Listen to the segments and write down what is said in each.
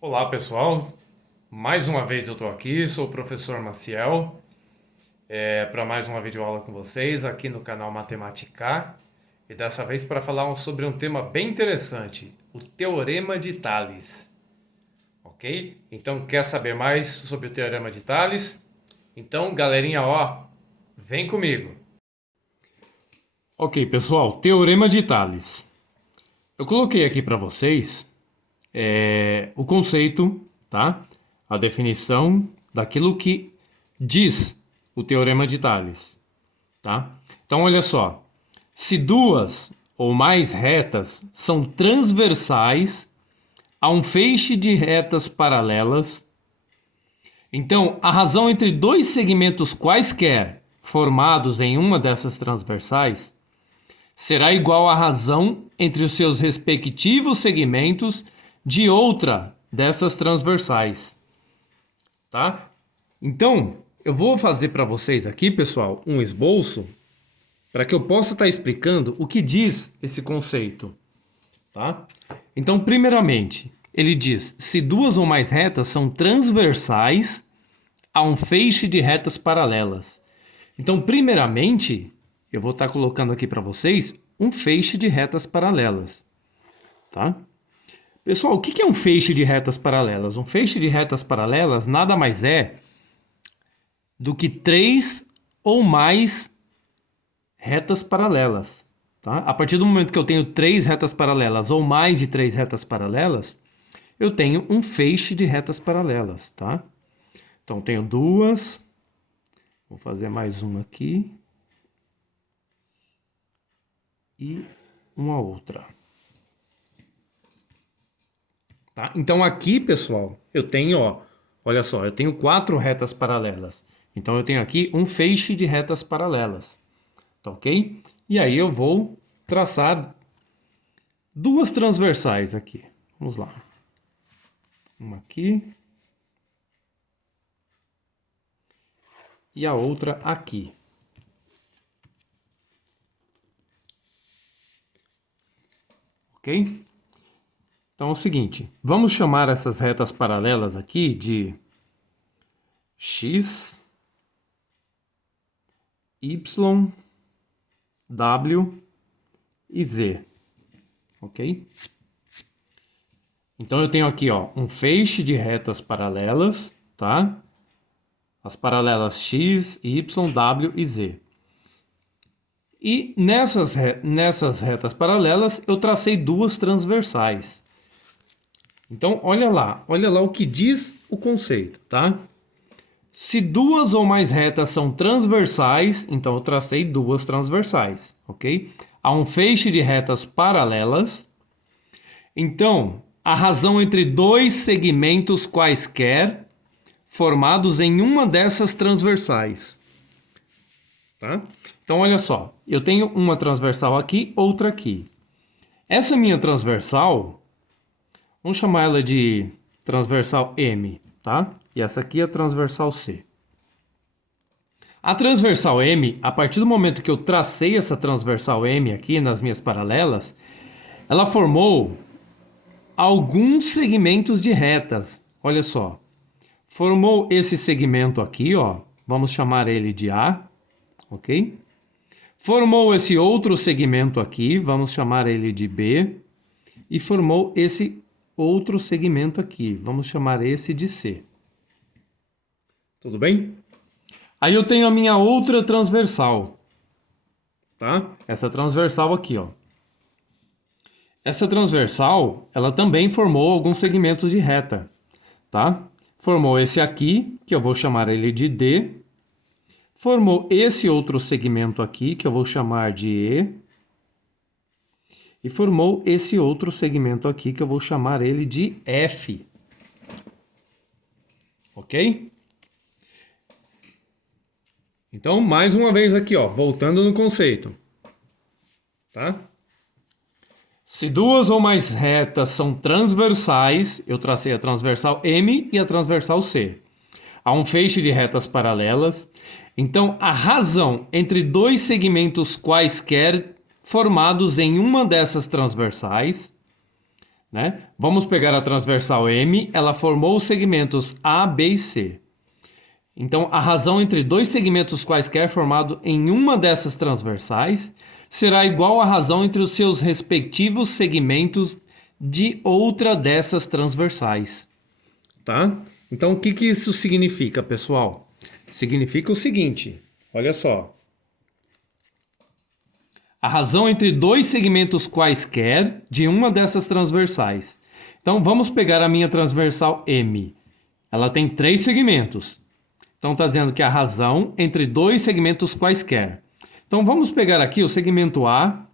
Olá pessoal, mais uma vez eu estou aqui, sou o professor Maciel, para mais uma videoaula com vocês aqui no canal Matemática e dessa vez para falar sobre um tema bem interessante, o Teorema de Tales, ok? Então quer saber mais sobre o Teorema de Tales? Então galerinha, ó, vem comigo! Ok pessoal, Teorema de Tales. Eu coloquei aqui para vocês o conceito, tá? A definição daquilo que diz o Teorema de Tales, tá? Então, olha só. Se duas ou mais retas são transversais a um feixe de retas paralelas, então a razão entre dois segmentos quaisquer formados em uma dessas transversais será igual à razão entre os seus respectivos segmentos de outra dessas transversais, tá? Então, eu vou fazer para vocês aqui, pessoal, um esboço para que eu possa estar explicando o que diz esse conceito, tá? Então, primeiramente, ele diz: se duas ou mais retas são transversais a um feixe de retas paralelas. Então, primeiramente, eu vou estar colocando aqui para vocês um feixe de retas paralelas, tá? Pessoal, o que é um feixe de retas paralelas? Um feixe de retas paralelas nada mais é do que três ou mais retas paralelas, tá? A partir do momento que eu tenho três retas paralelas ou mais de três retas paralelas, eu tenho um feixe de retas paralelas, tá? Então, tenho duas. Vou fazer mais uma aqui. E uma outra. Tá? Então aqui, pessoal, eu tenho, ó, olha só, eu tenho quatro retas paralelas. Então eu tenho aqui um feixe de retas paralelas. Tá ok? E aí eu vou traçar duas transversais aqui. Vamos lá. Uma aqui. E a outra aqui. Ok? Então é o seguinte, vamos chamar essas retas paralelas aqui de x, y, w e z, ok? Então eu tenho aqui, ó, um feixe de retas paralelas, tá? As paralelas x, y, w e z. E nessas retas paralelas eu tracei duas transversais. Então, olha lá o que diz o conceito, tá? Se duas ou mais retas são transversais, então eu tracei duas transversais, ok? Há um feixe de retas paralelas. Então, a razão entre dois segmentos quaisquer formados em uma dessas transversais, tá? Então, olha só, eu tenho uma transversal aqui, outra aqui. Essa minha transversal, vamos chamar ela de transversal M, tá? E essa aqui é a transversal C. A transversal M, a partir do momento que eu tracei essa transversal M aqui nas minhas paralelas, ela formou alguns segmentos de retas. Olha só. Formou esse segmento aqui, ó. Vamos chamar ele de A, ok? Formou esse outro segmento aqui, vamos chamar ele de B. E formou esse outro segmento aqui, vamos chamar esse de C. Tudo bem? Aí eu tenho a minha outra transversal, tá? Essa transversal aqui, ó. Essa transversal, ela também formou alguns segmentos de reta, tá? Formou esse aqui, que eu vou chamar ele de D. Formou esse outro segmento aqui, que eu vou chamar de E. E formou esse outro segmento aqui, que eu vou chamar ele de F. Ok? Então, mais uma vez aqui, ó, voltando no conceito. Tá? Se duas ou mais retas são transversais, eu tracei a transversal M e a transversal C. Há um feixe de retas paralelas. Então, a razão entre dois segmentos quaisquer formados em uma dessas transversais né? Vamos pegar a transversal M, ela formou os segmentos A, B e C. Então, a razão entre dois segmentos quaisquer formado em uma dessas transversais será igual à razão entre os seus respectivos segmentos de outra dessas transversais. Tá? Então, o que isso significa, pessoal? Significa o seguinte, olha só. A razão entre dois segmentos quaisquer de uma dessas transversais. Então, vamos pegar a minha transversal M. Ela tem 3 segmentos. Então, está dizendo que a razão entre dois segmentos quaisquer. Então, vamos pegar aqui o segmento A.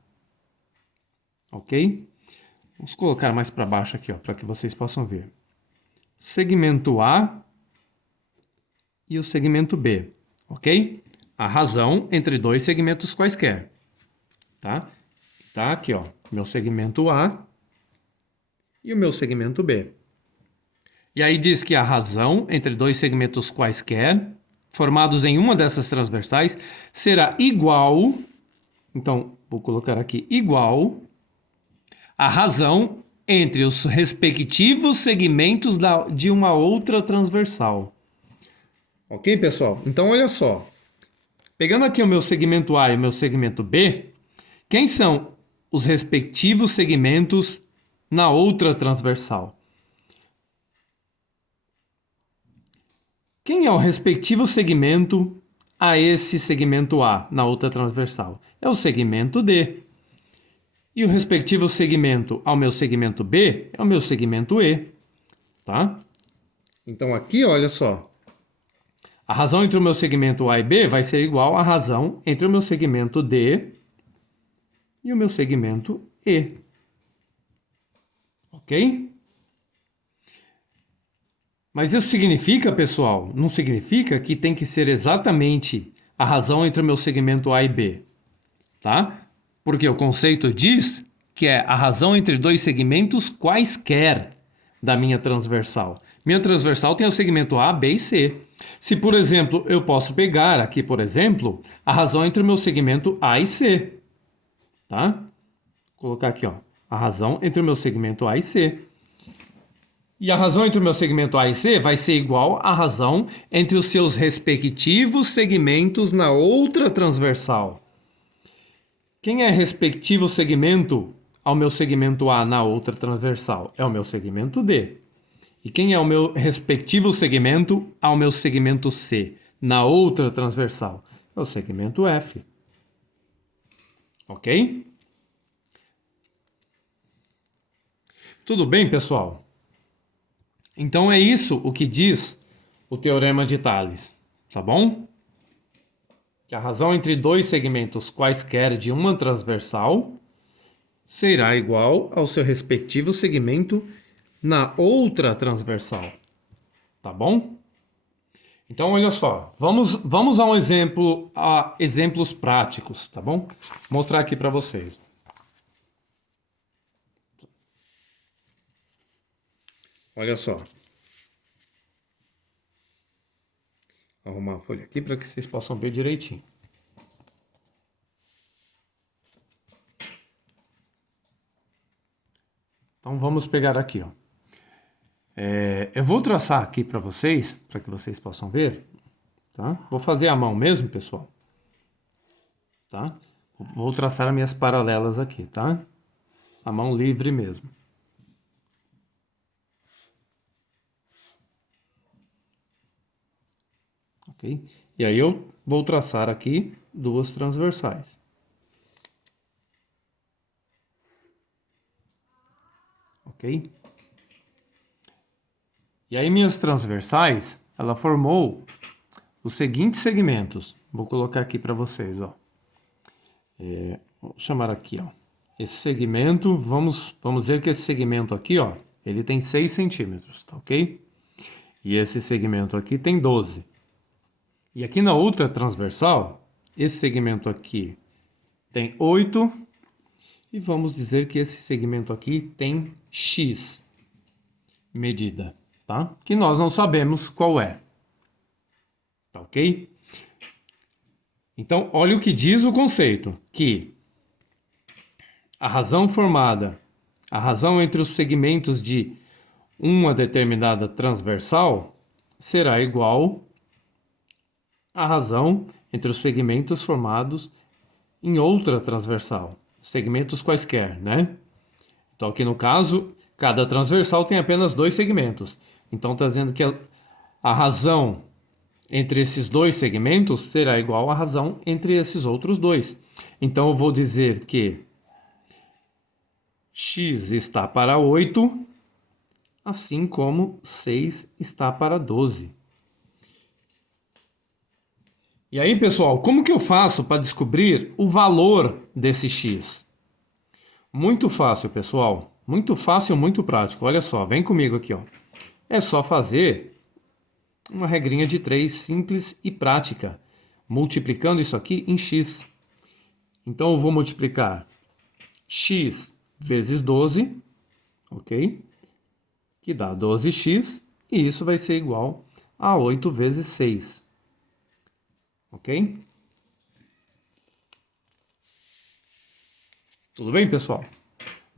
Ok? Vamos colocar mais para baixo aqui, para que vocês possam ver. Segmento A e o segmento B. Ok? A razão entre dois segmentos quaisquer. Tá? Tá aqui, meu segmento A e o meu segmento B. E aí diz que a razão entre dois segmentos quaisquer, formados em uma dessas transversais, será igual, então vou colocar aqui, igual à razão entre os respectivos segmentos de uma outra transversal. Ok, pessoal? Então, olha só. Pegando aqui o meu segmento A e o meu segmento B, quem são os respectivos segmentos na outra transversal? Quem é o respectivo segmento a esse segmento A na outra transversal? É o segmento D. E o respectivo segmento ao meu segmento B é o meu segmento E. Tá? Então aqui, olha só. A razão entre o meu segmento A e B vai ser igual à razão entre o meu segmento D e o meu segmento E. Ok? Mas isso significa, pessoal, não significa que tem que ser exatamente a razão entre o meu segmento A e B, tá? Porque o conceito diz que é a razão entre dois segmentos quaisquer da minha transversal. Minha transversal tem o segmento A, B e C. Se, por exemplo, eu posso pegar aqui, por exemplo, a razão entre o meu segmento A e C, tá? Vou colocar aqui, a razão entre o meu segmento A e C. E a razão entre o meu segmento A e C vai ser igual à razão entre os seus respectivos segmentos na outra transversal. Quem é respectivo segmento ao meu segmento A na outra transversal? É o meu segmento D. E quem é o meu respectivo segmento ao meu segmento C na outra transversal? É o segmento F. Ok? Tudo bem, pessoal? Então é isso o que diz o teorema de Tales, tá bom? Que a razão entre dois segmentos quaisquer de uma transversal será igual ao seu respectivo segmento na outra transversal, tá bom? Então olha só, vamos a um exemplo, a exemplos práticos, tá bom? Vou mostrar aqui para vocês. Olha só. Arrumar a folha aqui para que vocês possam ver direitinho. Então vamos pegar aqui, eu vou traçar aqui para que vocês possam ver, tá? Vou fazer à mão mesmo, pessoal, tá? Vou traçar as minhas paralelas aqui, tá? A mão livre mesmo. Ok? E aí eu vou traçar aqui duas transversais. Ok? E aí minhas transversais, ela formou os seguintes segmentos. Vou colocar aqui para vocês, vou chamar aqui, Esse segmento, vamos dizer que esse segmento aqui, ele tem 6 centímetros, tá ok? E esse segmento aqui tem 12. E aqui na outra transversal, esse segmento aqui tem 8. E vamos dizer que esse segmento aqui tem X medida, tá? Que nós não sabemos qual é. Tá ok? Então, olha o que diz o conceito, que a razão formada, A razão entre os segmentos de uma determinada transversal será igual à razão entre os segmentos formados em outra transversal. Segmentos quaisquer, né? Então, aqui no caso, cada transversal tem apenas 2 segmentos. Então, está dizendo que a razão entre esses 2 segmentos será igual à razão entre esses outros 2. Então, eu vou dizer que x está para 8, assim como 6 está para 12. E aí, pessoal, como que eu faço para descobrir o valor desse x? Muito fácil, pessoal. Muito fácil, muito prático. Olha só, vem comigo aqui, ó. É só fazer uma regrinha de 3 simples e prática, multiplicando isso aqui em x. Então, eu vou multiplicar x vezes 12, ok? Que dá 12x, e isso vai ser igual a 8 vezes 6, ok? Tudo bem, pessoal?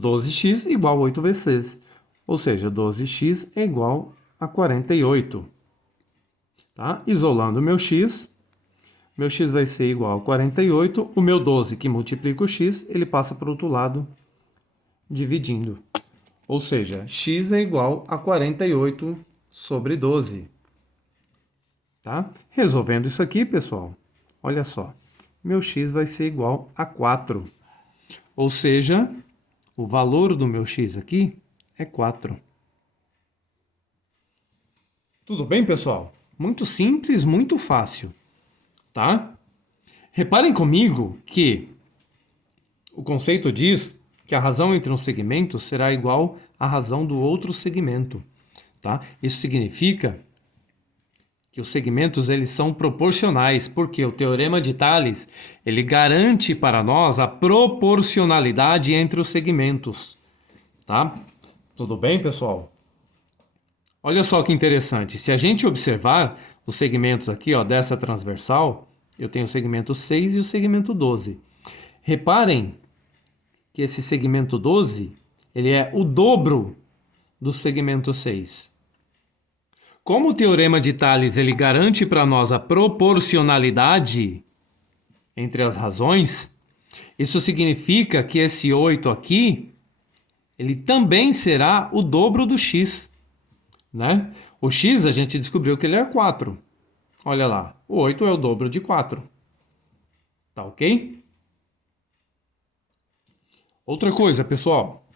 12x igual a 8 vezes 6, ou seja, 12x é igual a 48. Tá? Isolando meu x vai ser igual a 48. O meu 12 que multiplica o x, ele passa para o outro lado, dividindo. Ou seja, x é igual a 48 sobre 12. Tá? Resolvendo isso aqui, pessoal, olha só. Meu x vai ser igual a 4. Ou seja, o valor do meu x aqui é 4. Tudo bem, pessoal? Muito simples, muito fácil, tá? Reparem comigo que o conceito diz que a razão entre um segmento será igual à razão do outro segmento, tá? Isso significa que os segmentos eles são proporcionais, porque o teorema de Tales ele garante para nós a proporcionalidade entre os segmentos, tá? Tudo bem, pessoal? Olha só que interessante. Se a gente observar os segmentos aqui, ó, dessa transversal, eu tenho o segmento 6 e o segmento 12. Reparem que esse segmento 12, ele é o dobro do segmento 6. Como o teorema de Tales ele garante para nós a proporcionalidade entre as razões, isso significa que esse 8 aqui, ele também será o dobro do x, né? O x a gente descobriu que ele é 4. Olha lá, o 8 é o dobro de 4. Tá ok? Outra coisa, pessoal.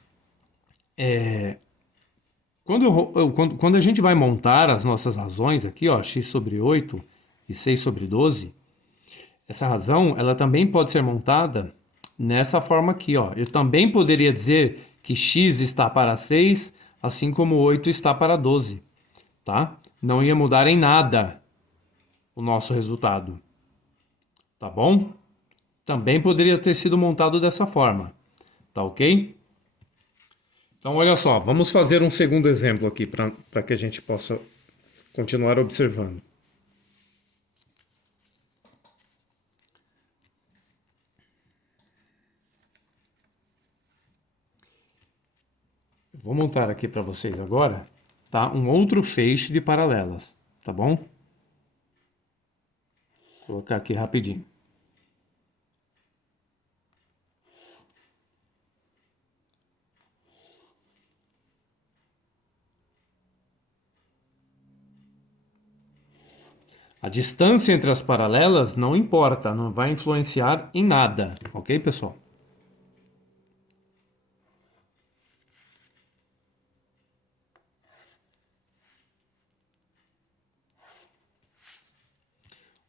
Quando a gente vai montar as nossas razões aqui, ó, x sobre 8 e 6 sobre 12, essa razão ela também pode ser montada nessa forma aqui. Ó. Eu também poderia dizer que x está para 6, assim como 8 está para 12. Tá? Não ia mudar em nada o nosso resultado. Tá bom? Também poderia ter sido montado dessa forma. Tá ok? Então, olha só, vamos fazer um segundo exemplo aqui para que a gente possa continuar observando. Vou montar aqui para vocês agora, tá? Um outro feixe de paralelas, tá bom? Vou colocar aqui rapidinho. A distância entre as paralelas não importa, não vai influenciar em nada, ok, pessoal?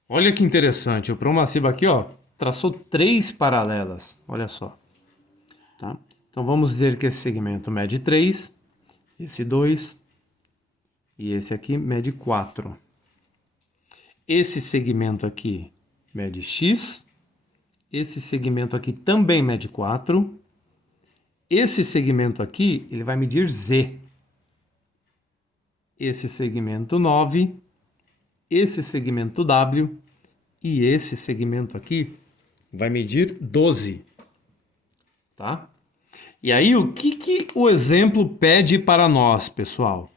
Olha que interessante, o Promaciba aqui, ó, traçou 3 paralelas, olha só. Tá? Então vamos dizer que esse segmento mede 3, esse 2 e esse aqui mede 4. Esse segmento aqui mede x, esse segmento aqui também mede 4, esse segmento aqui ele vai medir z, esse segmento 9, esse segmento w e esse segmento aqui vai medir 12, tá? E aí, o que o exemplo pede para nós, pessoal?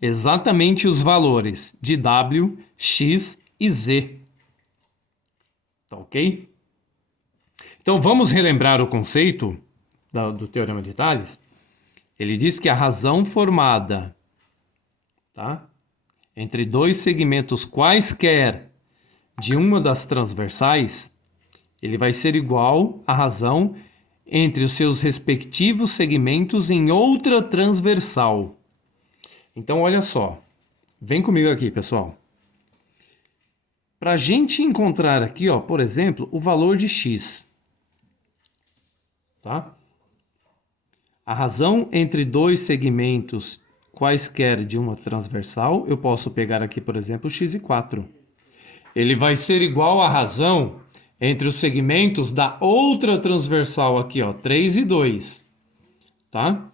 Exatamente os valores de W, X e Z. Tá ok? Então, vamos relembrar o conceito do Teorema de Tales? Ele diz que a razão formada, tá, entre dois segmentos quaisquer de uma das transversais, ele vai ser igual à razão entre os seus respectivos segmentos em outra transversal. Então, olha só. Vem comigo aqui, pessoal. Para a gente encontrar aqui, ó, por exemplo, o valor de x. Tá? A razão entre dois segmentos quaisquer de uma transversal, eu posso pegar aqui, por exemplo, x e 4. Ele vai ser igual à razão entre os segmentos da outra transversal aqui, ó, 3 e 2. Tá?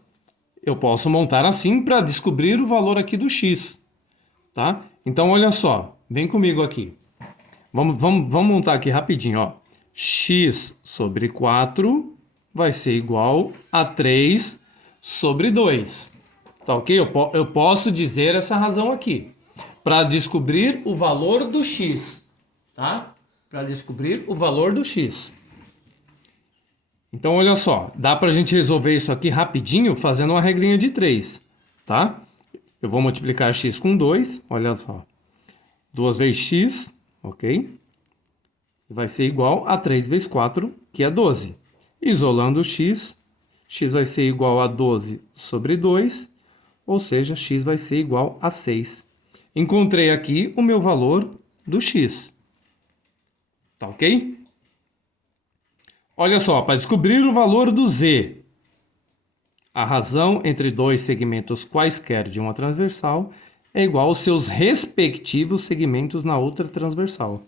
Eu posso montar assim para descobrir o valor aqui do x. Tá? Então, olha só. Vem comigo aqui. Vamos montar aqui rapidinho, ó. X sobre 4 vai ser igual a 3 sobre 2. Tá ok? Eu posso dizer essa razão aqui. Para descobrir o valor do x. Tá? Para descobrir o valor do x. Então, olha só. Dá para a gente resolver isso aqui rapidinho fazendo uma regrinha de 3. Tá? Eu vou multiplicar x com 2. Olha só. 2 vezes x, ok? Vai ser igual a 3 vezes 4, que é 12. Isolando o x, x vai ser igual a 12 sobre 2, ou seja, x vai ser igual a 6. Encontrei aqui o meu valor do x. Tá ok? Olha só, para descobrir o valor do z, a razão entre dois segmentos quaisquer de uma transversal é igual aos seus respectivos segmentos na outra transversal.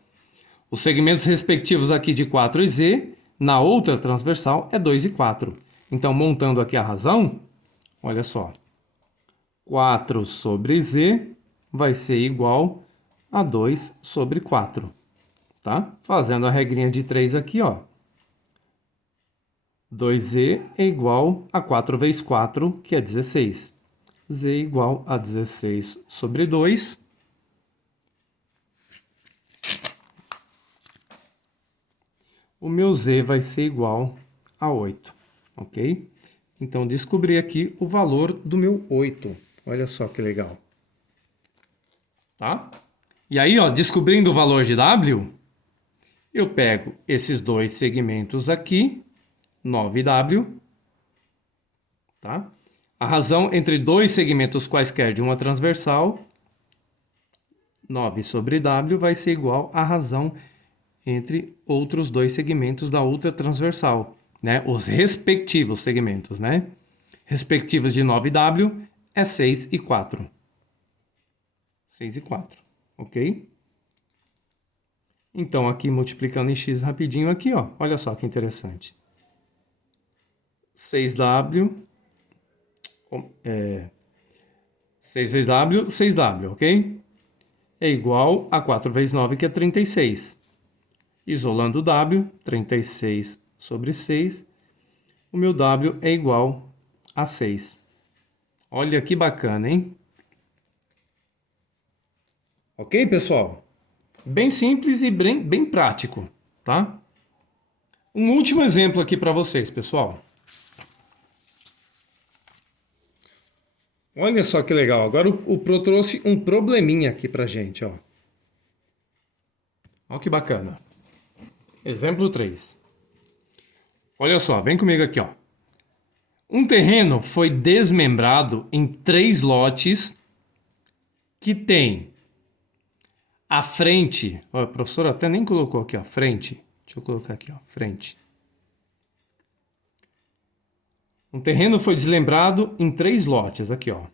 Os segmentos respectivos aqui de 4 e z, na outra transversal, é 2 e 4. Então, montando aqui a razão, olha só. 4 sobre z vai ser igual a 2 sobre 4. Tá? Fazendo a regrinha de 3 aqui, ó. 2z é igual a 4 vezes 4, que é 16. Z é igual a 16 sobre 2. O meu z vai ser igual a 8, ok? Então, descobri aqui o valor do meu 8. Olha só que legal. Tá? E aí, ó, descobrindo o valor de W, eu pego esses dois segmentos aqui, 9W, tá? A razão entre dois segmentos quaisquer de uma transversal, 9 sobre W, vai ser igual à razão entre outros dois segmentos da outra transversal, né? Os respectivos segmentos, né? Respectivos de 9W é 6 e 4. 6 e 4, ok? Então, aqui multiplicando em x rapidinho aqui, ó. Olha só que interessante. 6W, 6 vezes W, 6W, ok? É igual a 4 vezes 9, que é 36. Isolando o W, 36 sobre 6, o meu W é igual a 6. Olha que bacana, hein? Ok, pessoal? Bem simples e bem prático, tá? Um último exemplo aqui para vocês, pessoal. Olha só que legal. Agora o Pro trouxe um probleminha aqui pra gente, ó. Olha que bacana. Exemplo 3. Olha só, vem comigo aqui, ó. Um terreno foi desmembrado em 3 lotes que tem a frente. Ó, o professor até nem colocou aqui, ó, frente. Deixa eu colocar aqui, ó, frente. Um terreno foi desmembrado em 3 lotes aqui, ó.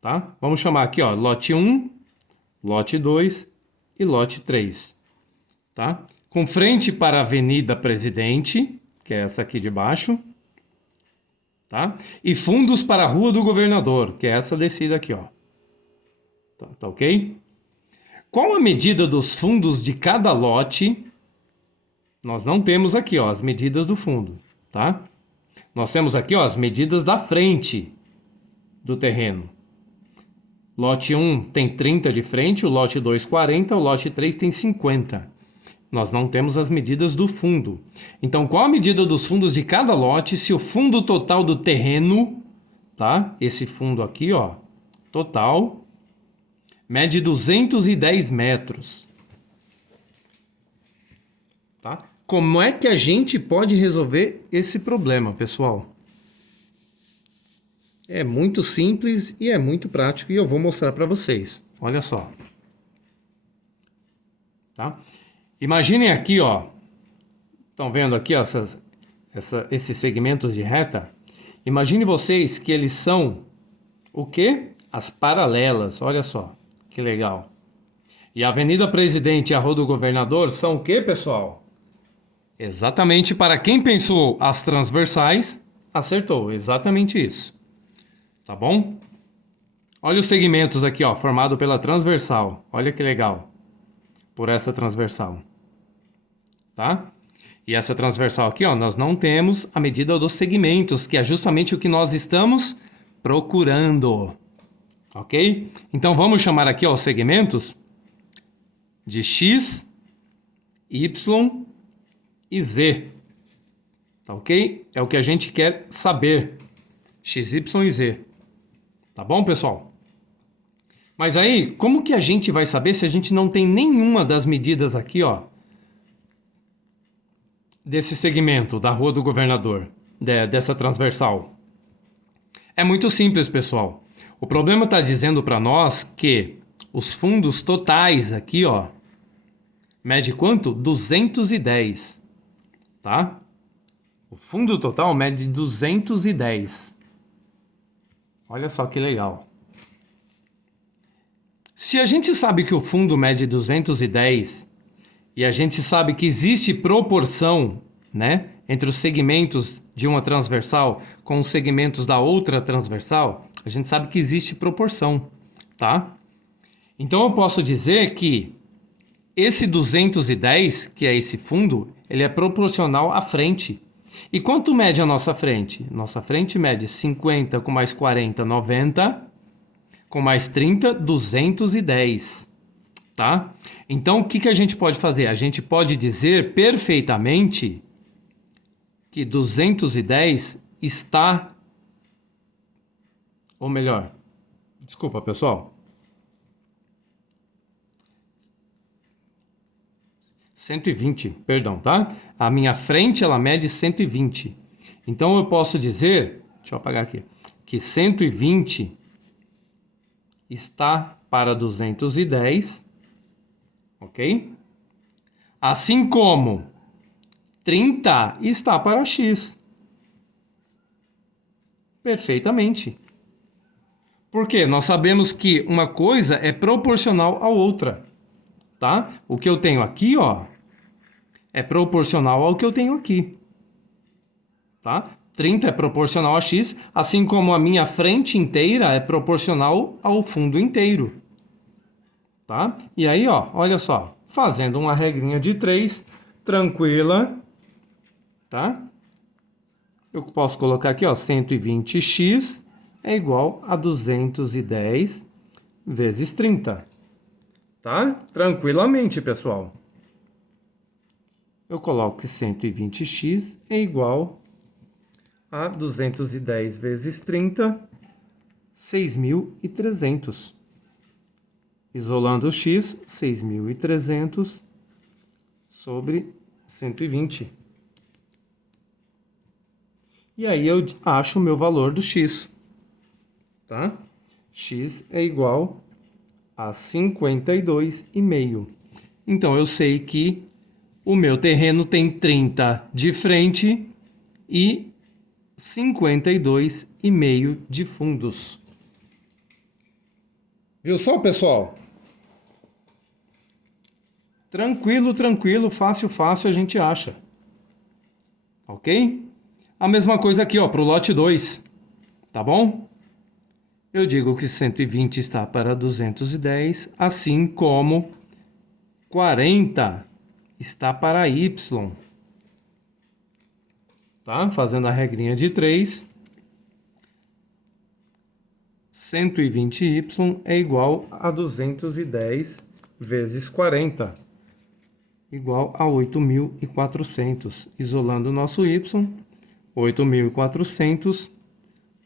Tá? Vamos chamar aqui, ó, lote 1, lote 2 e lote 3. Tá? Com frente para a Avenida Presidente, que é essa aqui de baixo. Tá? E fundos para a Rua do Governador, que é essa descida aqui, ó. Tá ok? Qual a medida dos fundos de cada lote? Nós não temos aqui, ó, as medidas do fundo, tá? Nós temos aqui, ó, as medidas da frente do terreno. Lote 1 tem 30 de frente, o lote 2 40, o lote 3 tem 50. Nós não temos as medidas do fundo. Então, qual a medida dos fundos de cada lote se o fundo total do terreno, tá? Esse fundo aqui, ó, total, mede 210 metros. Tá? Como é que a gente pode resolver esse problema, pessoal? É muito simples e é muito prático e eu vou mostrar para vocês. Olha só. Tá? Imaginem aqui, ó. Estão vendo aqui, ó, esses segmentos de reta? Imagine vocês que eles são o quê? As paralelas. Olha só, que legal. E a Avenida Presidente e a Rua do Governador são o quê, pessoal? Exatamente, para quem pensou as transversais, acertou. Exatamente isso. Tá bom? Olha os segmentos aqui, ó, formado pela transversal. Olha que legal. Por essa transversal. Tá? E essa transversal aqui, ó, nós não temos a medida dos segmentos, que é justamente o que nós estamos procurando. Ok? Então vamos chamar aqui, ó, os segmentos de X, Y e Z. Tá ok? É o que a gente quer saber. X, Y e Z. Tá bom, pessoal? Mas aí, como que a gente vai saber se a gente não tem nenhuma das medidas aqui, ó, desse segmento da Rua do Governador, dessa transversal? É muito simples, pessoal. O problema está dizendo para nós que os fundos totais aqui, ó, mede quanto? 210, tá? O fundo total mede 210. Olha só que legal. Se a gente sabe que o fundo mede 210 e a gente sabe que existe proporção, né, entre os segmentos de uma transversal com os segmentos da outra transversal, a gente sabe que existe proporção, tá? Então eu posso dizer que esse 210, que é esse fundo, ele é proporcional à frente. E quanto mede a nossa frente? Nossa frente mede 50 com mais 40, 90, com mais 30, 210, tá? Então, o que a gente pode fazer? A gente pode dizer perfeitamente que 210 está... Ou melhor, desculpa, pessoal. 120, perdão, tá? A minha frente, ela mede 120. Então, eu posso dizer, deixa eu apagar aqui, que 120 está para 210, ok? Assim como 30 está para X. Perfeitamente. Porque nós sabemos que uma coisa é proporcional à outra, tá? O que eu tenho aqui, ó, é proporcional ao que eu tenho aqui, tá? 30 é proporcional a X, assim como a minha frente inteira é proporcional ao fundo inteiro, tá? E aí, ó, olha só, fazendo uma regrinha de 3, tranquila, tá? Eu posso colocar aqui, ó, 120x é igual a 210 vezes 30, tá? Tranquilamente, pessoal. Eu coloco que 120x é igual a 210 vezes 30, 6.300. Isolando o x, 6.300 sobre 120. E aí eu acho o meu valor do x, tá? X é igual a 52,5. Então eu sei que o meu terreno tem 30 de frente e 52,5 de fundos. Viu só, pessoal? Tranquilo, tranquilo, fácil, fácil a gente acha. Ok? A mesma coisa aqui, ó, para o lote 2. Tá bom? Eu digo que 120 está para 210, assim como 40 está para Y. Tá? tá? Fazendo a regrinha de 3, 120y é igual a 210 vezes 40, igual a 8.400. Isolando o nosso y, 8.400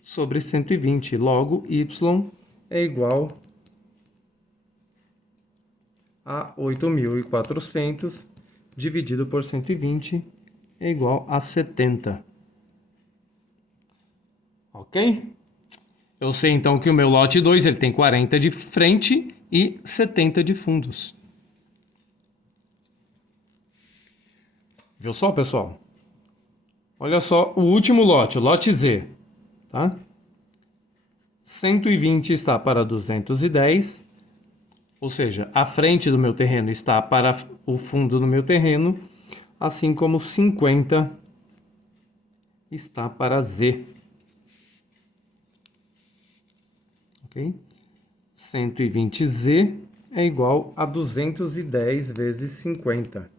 sobre 120. Logo, y é igual a 8.400 dividido por 120 é igual a 70. Ok? Eu sei então que o meu lote 2 ele tem 40 de frente e 70 de fundos. Viu só, pessoal? Olha só o último lote, o lote Z, tá? 120 está para 210, ou seja, a frente do meu terreno está para o fundo do meu terreno, assim como 50 está para Z. Ok? 120Z é igual a 210 vezes 50,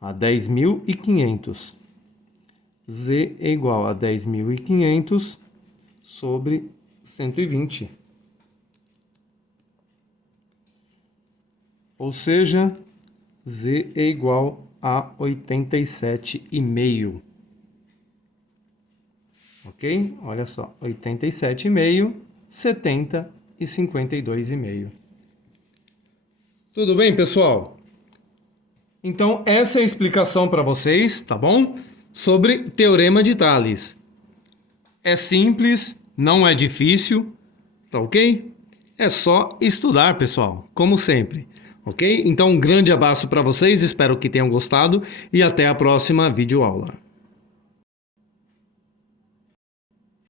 a 10.500. Z é igual a 10.500 sobre 120. Ou seja, Z é igual a 87,5. Ok? Olha só, 87,5, 70 e 52,5. Tudo bem, pessoal? Então, essa é a explicação para vocês, tá bom? Sobre Teorema de Tales. É simples, não é difícil, tá ok? É só estudar, pessoal, como sempre, ok? Então, um grande abraço para vocês, espero que tenham gostado e até a próxima videoaula.